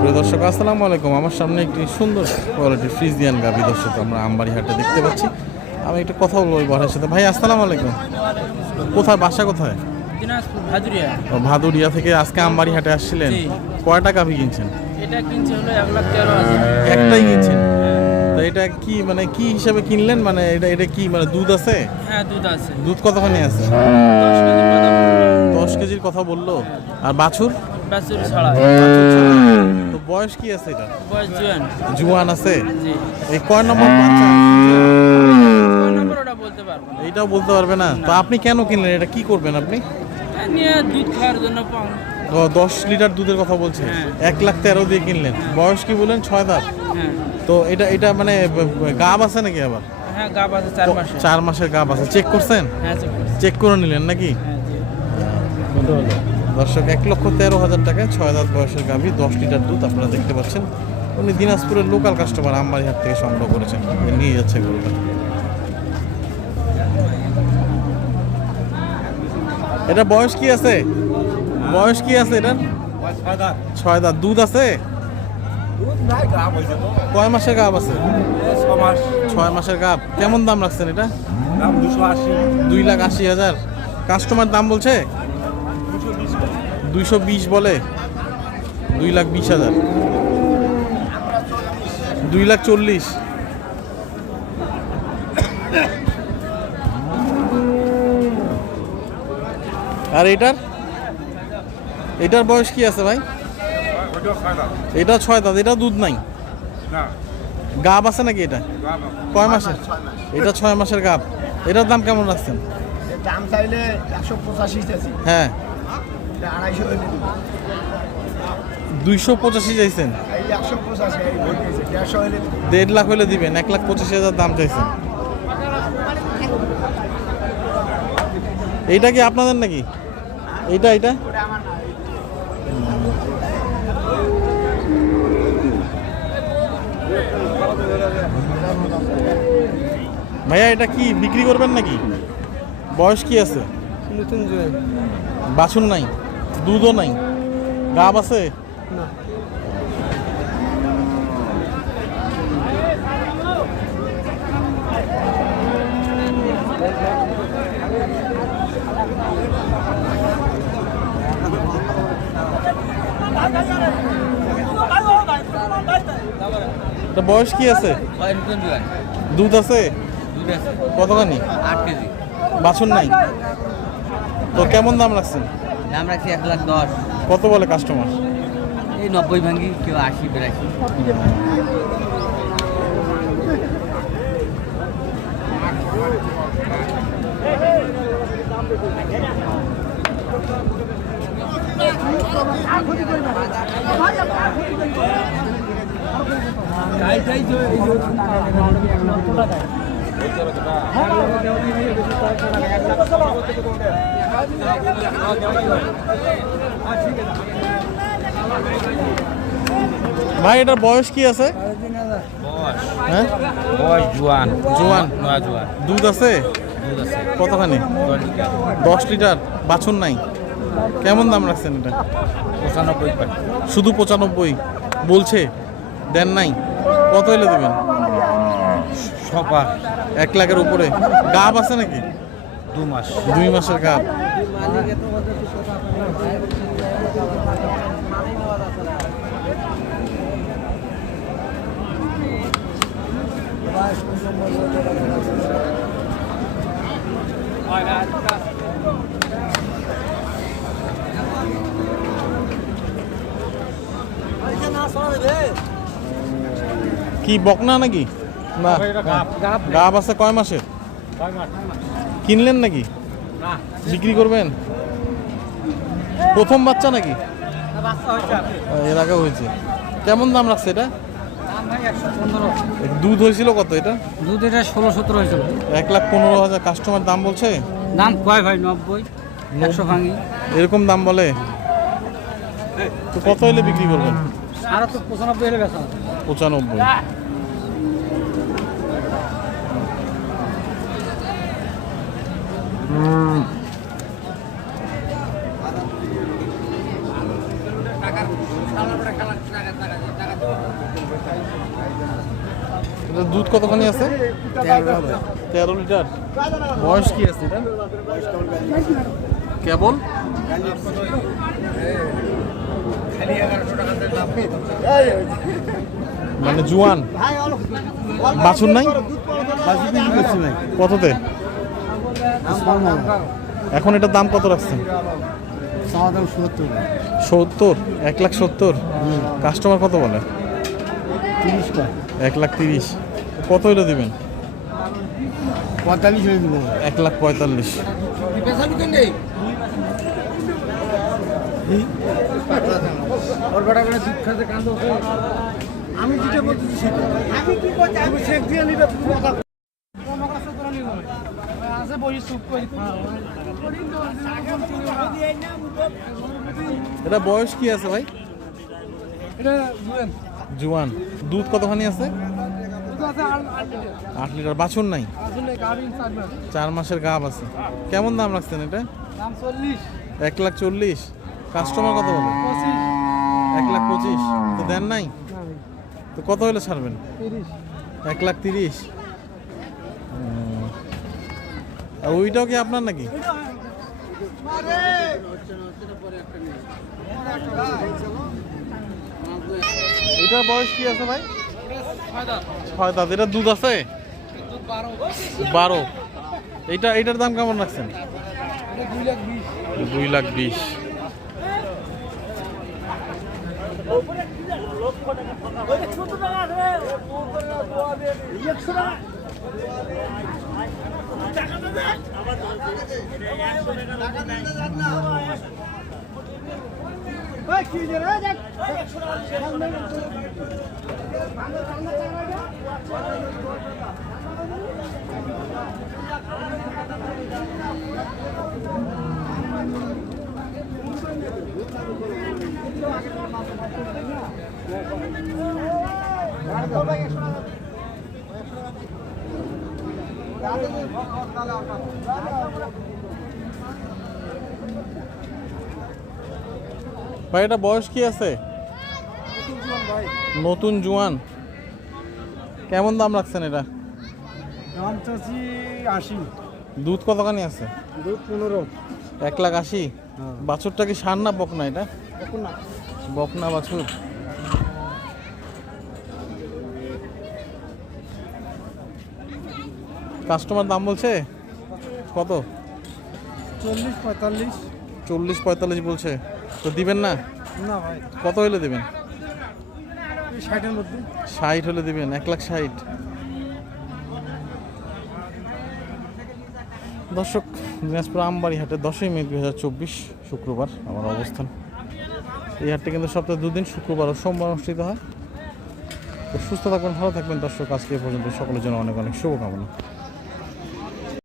সুপ্রিয় দর্শক আসসালামু আলাইকুম। আমার সামনে একটি সুন্দর কোয়ালিটির ফ্রিজিয়ান গাভি দর্শক আমরা আমবাড়ি হাটে দেখতে পাচ্ছি। আমি একটু কথা বলব বড়ের সাথে। ভাই আসসালামু আলাইকুম। কোথায় বাসা কোথায়? ও, ভাদুরিয়া থেকে আজকে আমবাড়ি হাটে আসছিলেন কয়টা গাভি কিনছেন? একটাই কিনছেন? তো এটা কি মানে কি হিসাবে কিনলেন? মানে এটা এটা কি মানে দুধ আছে? হ্যাঁ দুধ আছে। দুধ কতখানি আছে? দশ কেজির কথা বলল। আর বাছুর? বাছুর ছাড়া। তো বয়স কি আছে এটা? বয়স জুয়ান। জুয়ান আছে? এই কয় নম্বর বাচ্চা? এইটাও বলতে পারবে না? তো আপনি কেন কিনলেন? এটা কি করবেন আপনি? হ্যাঁ, দুধ খাওয়ার জন্য দশ লিটার দুধের কথা বলছে। হ্যাঁ। এক লাখ তেরো দিয়ে কিনলেন। বয়স কি বললেন? ছয় দাঁত। হ্যাঁ। তো এটা এটা মানে গাব আছে নাকি আবার? হ্যাঁ চার মাসের। গাব আছে। চেক করছেন? হ্যাঁ চেক করে নিলেন নাকি? হ্যাঁ জি। দর্শক এক লক্ষ তেরো হাজার টাকায় ছয় দাঁত বয়সের গাভী দশ লিটার দুধ আপনারা দেখতে পাচ্ছেন। উনি দিনাজপুরের লোকাল কাস্টমার আমবাড়ি হাট থেকে সংগ্রহ করেছেন। নিয়ে যাচ্ছে গরুটা। এটা বয়স কি আছে? বয়স কি আছে এটা ছয় দাঁত। দুধ আছে? কয় মাসের গাব আছে? ছয় মাসের গাব। কেমন দাম রাখছেন এটা? দুশো আশি। দুই লাখ আশি হাজার। কাস্টমার দাম বলছে? দুইশো বিশ বলে? দুই লাখ বিশ হাজার। দুই লাখ চল্লিশ। আর এটার? এটার বয়স কি আছে ভাই? এটা ছয় দাঁত এটা দুধ নাই? গাব আছে নাকি এটা? কয় মাসের? এটা ছয় মাসের গাব। এটার দাম কেমন রাখছেন? দাম চাইলে একশো পঁচাশি হ্যাঁ এটা আড়াইশো হলে দিবো। দুইশো পঁচাশি চাইছেন। দেড় লাখ হলে দিবেন এক লাখ পঁচাশি হাজার দাম চাইছেন। এইটা কি আপনাদের নাকি? এইটা এইটা? ভাইয়া এটা কি বিক্রি করবেন নাকি? বয়স কি আছে? নতুন বাছুর নাই? দুধও নাই। গাব আছে? না। বয়স কি আছে? দুধ আছে? দুধ আছে কতখানি আট কেজি। বাছুর নাই। তো কেমন দাম রাখছেন? দাম রাখছি এক লাখ দশ। কত বলে কাস্টমার এই নব্বই ভাঙ্গি কেউ আশি বেরাশি। ভাই এটার বয়স কি আছে? হ্যাঁ? বয়স জুয়ান। জোয়ান। নয়া জুয়ান। দুধ আছে? কতখানি? দশ লিটার। বাছুর নাই? কেমন দাম রাখছেন এটা? পঁচানব্বই শুধু পঁচানব্বই। বলছে দেন নাই। কত এলে দেবেন? সপা এক লাখের উপরে। গাব আছে নাকি? দু মাস। দুই মাসের গাব। কি বকনা নাকি? না। গাব আছে কয় মাসের? কিনলেন নাকি? বিক্রি করবেন? প্রথম বাচ্চা নাকি? এর আগে হয়েছে। কেমন দাম রাখছে এটা? দুধ হয়েছিল কত এটা? দুধ এটা ষোলো সতেরো হয়েছিল এক লাখ পনেরো হাজার কাস্টমার দাম বলছে? দাম কয় ভাই? নব্বই একশো ভাঙি। এরকম দাম বলে? তো কত হলে বিক্রি করবেন? আরও তো পঁচানব্বই হলে বেচা পঁচানব্বই। দুধ কতখানি আছে? তেরো লিটার। বয়স কি আছে এটা? কেবল? মানে জুয়ান? বাছুর নাই। কততে? এখন এটার দাম কত রাখছেন? সত্তর। এক লাখ সত্তর? কাস্টমার কত বলে? এক লাখ তিরিশ। কত এটা দিবেন? পঁয়তাল্লিশ দেবো। এক লাখ পঁয়তাল্লিশ। আমি যেটা বলতেছি সেটা। আমি কি করছি? আমি চেক দিয়ে নিবে এটা বয়স কি আছে ভাই? এটা জুয়ান। দুধ কতখানি আছে? আট লিটার। বাছুর নাই? চার মাস। চার মাসের গাব আছে। কেমন দাম রাখছেন এটা? এক লাখ চল্লিশ। কাস্টমার কত বলে? এক লাখ পঁচিশ। তো দেন নাই? তো কত হলে ছাড়বেন? এক লাখ তিরিশ। ওইটাও কি আপনার নাকি? এটার বয়স কি আছে ভাই? ছয় দাঁত। এটার দুধ আছে? বারো। এইটা, এইটার দাম কেমন রাখছেন? দুই লাখ বিশ। দুই লাখ বিশ ভাই এটা বয়স কি আছে? নতুন জুয়ান। কেমন দাম রাখছেন এটা? দাম চাচ্ছি আশি। দুধ কতখানি আছে? দুধ পনেরো। এক লাখ আশি? বাছুরটা কি সার না বকনা এটা? বকনা বাছুর। কাস্টমার দাম বলছে? কত? চল্লিশ পঁয়তাল্লিশ। চল্লিশ পঁয়তাল্লিশ বলছে। তো দিবেন না? না ভাই। কত হলে দেবেন? ষাটের মধ্যে। ষাট হলে দিবেন এক লাখ ষাট। দর্শক দিনাজপুর আমবাড়ি হাটে দশই মে দু হাজার চব্বিশ শুক্রবার আমার অবস্থান। এই হাটটা কিন্তু সপ্তাহে দুদিন শুক্রবার ও সোমবার অনুষ্ঠিত হয়। তো সুস্থ থাকবেন ভালো থাকবেন দর্শক আজকে পর্যন্ত সকলের জন্য অনেক অনেক শুভকামনা।